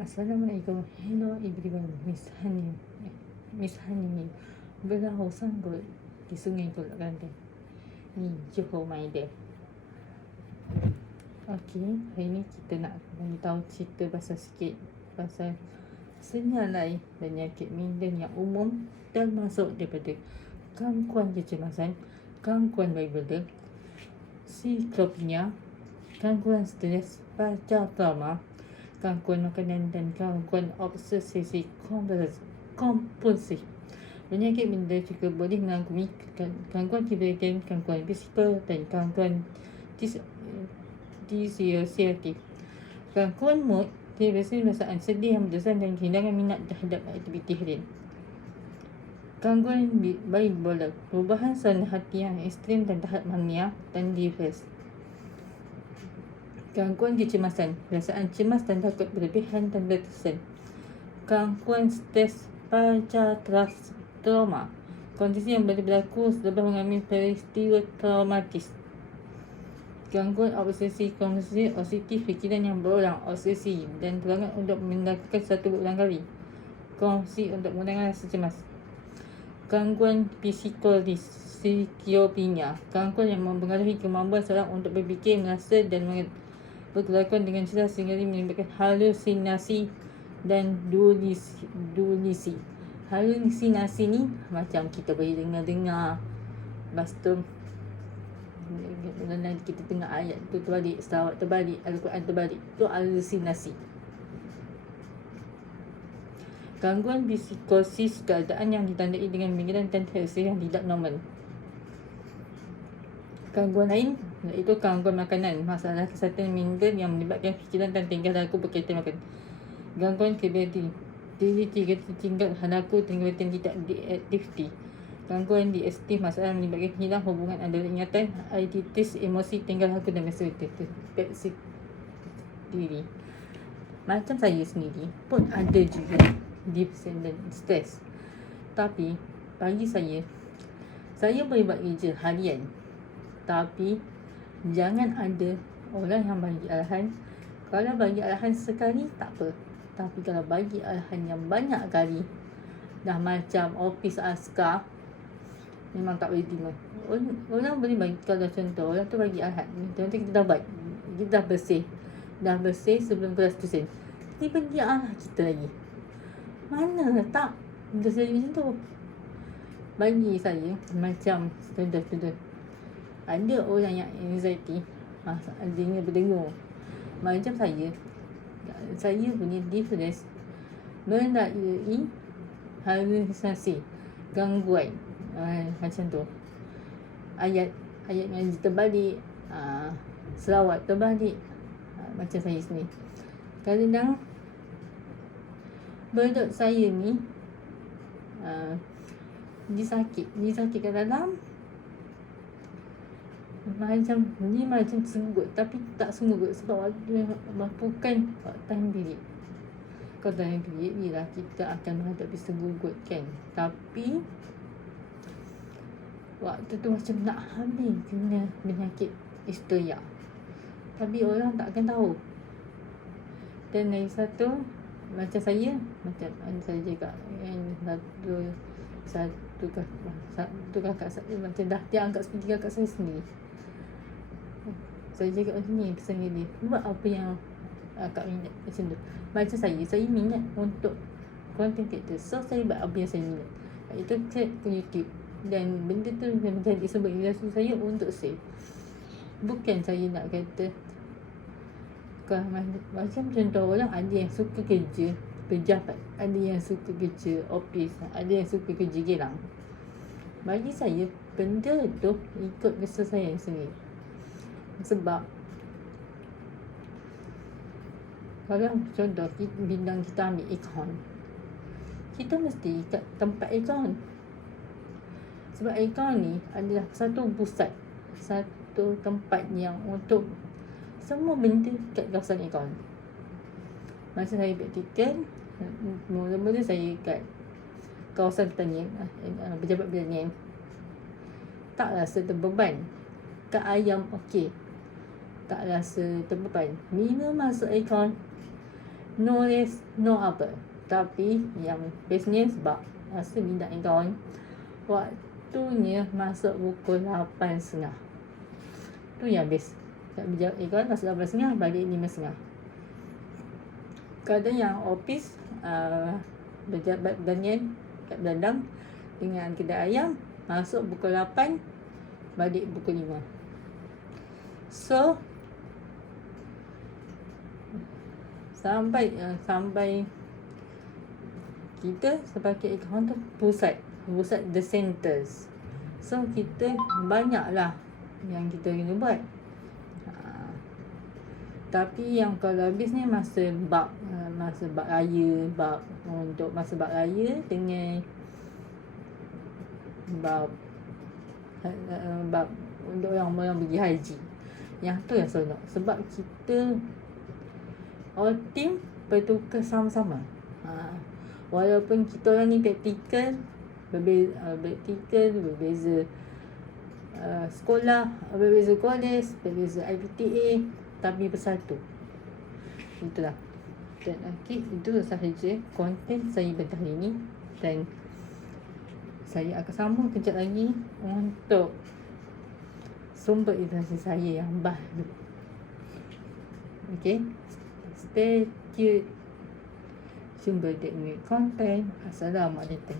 Assalamualaikum. Hello everyone. Miss Hani berlaut sanggut di Sungai Kolak Kelantan. Ni Johor my day. Okey, hari ni kita nak beritahu cerita pasal sikit pasal senyalai penyakit minda yang umum termasuk daripada gangguan kecemasan, gangguan bipolar, psikopenia, gangguan stres, pasca trauma, gangguan makanan dan gangguan obsesi kompulsif. Penyakit minda juga boleh mengganggu gangguan kepribadian, gangguan fizikal dan gangguan disosiatif. Gangguan mood biasanya perasaan sedih, bosan dan kehilangan minat terhadap aktiviti harian. Gangguan bipolar, perubahan suasana hati yang ekstrim dan tahap mania dan depresi. Gangguan kecemasan, perasaan cemas dan takut berlebihan dan berkesan. Gangguan stres pasca trauma, kondisi yang boleh berlaku selepas mengalami peristiwa traumatis. Gangguan obsesi kompulsif, obsesif, fikiran yang berulang, obsesi dan perangai untuk melakukan sesuatu berulang kali. Kongsi untuk mengurangkan rasa cemas. Gangguan psikopenia, gangguan yang mempengaruhi kemampuan seorang untuk berfikir, merasa dan berkelakuan dengan jelas sehingga menyebabkan halusinasi dan delusi. Halusinasi ni macam kita boleh dengar-dengar, lepas tu kita tengok ayat tu terbalik, selawat terbalik, Al-Quran terbalik, tu halusinasi. Gangguan psikosis, keadaan yang ditandai dengan pemikiran dan reaksi yang tidak normal. Gangguan lain iaitu gangguan makanan, masalah kesihatan minda yang melibatkan fikiran dan tingkah laku berkaitan makan. Gangguan kepribadian, diri tingkat laku tinggal tidak diaktifiti. Gangguan digestif, masalah melibatkan hilang hubungan antara ingatan, identitas, emosi, tingkah laku dan perspektif diri. Macam saya sendiri pun ada juga depresi dan stres. Tapi bagi saya boleh buat kerja harian, tapi jangan ada orang yang bagi arahan. Kalau bagi arahan sekali tak apa, tapi kalau bagi arahan yang banyak kali, dah macam office askar, memang tak boleh terima. Orang boleh bagi, kalau contoh orang tu bagi arahan, contoh kita dah baik, kita dah bersih sebelum kelas tuition, tiba dia arah kita lagi, mana tak untuk saya macam tu. Bagi saya macam contoh ada orang yang anxiety, adanya berdengur. Macam saya punya depresi melalui halusinasi, gangguan macam tu. Ayat yang terbalik, selawat terbalik, macam saya sendiri. Kadang-kadang perut saya ni disakitkan dalam, macam senggut, tapi tak senggut sebab bukan time period. Kalau time period ni lah kita akan menghadapi senggut kan, tapi waktu tu macam nak habis kena penyakit histeria, tapi orang tak akan tahu. Dan lagi satu, macam saya cakap, satu kakak saya macam dah dia anggap seperti kakak saya sendiri. Saya cakap macam ni pesan dia, buat apa yang akak minat macam tu. Macam saya minat untuk content creator, so saya buat apa yang saya minat, iaitu chat ke YouTube. Dan benda tu menjadi sebab ilmu saya untuk save. Bukan saya nak kata macam contoh orang ada yang suka kerja pejabat, ada yang suka kerja office, ada yang suka kerja gelang. Bagi saya benda tu ikut kesesuaian sendiri. Sebab kalau contoh bidang kita ambil akaun, kita mesti kat tempat akaun. Sebab akaun ni adalah satu pusat, satu tempat yang untuk semua benda kat kawasan akaun. Masa saya praktikal, mula-mula saya kat kawasan pertanian, pejabat pertanian, tak rasa terbeban. Kat ayam okey, tak rasa terbeban. Bila masuk akaun, no less, no apa. Tapi yang bestnya sebab rasa minat ni kawan, waktunya masuk pukul 8.30. Tu yang best. Kawan masuk 8.30, balik 5.30. Kadang yang office berjabat berganian kat Belandang dengan kedai ayam, masuk pukul 8, balik pukul 5. So sampai kita sebagai accountant pusat the centers. So kita banyaklah yang kita kena buat. Tapi yang kalau habis ni masa bab raya, untuk masa bab raya dengan bab untuk orang pergi haji. Yang tu yang seronok sebab kita all team bertukar sama-sama. Walaupun kita orang ni praktikal berbeza sekolah, berbeza kolej, berbeza IPTA, tapi bersatu. Itulah. Dan itu sahaja konten saya pada hari ini, dan saya akan sambung kejap lagi untuk sumber informasi saya yang baru. Okay, stay tuned. Sumber teknik konten. Assalamualaikum.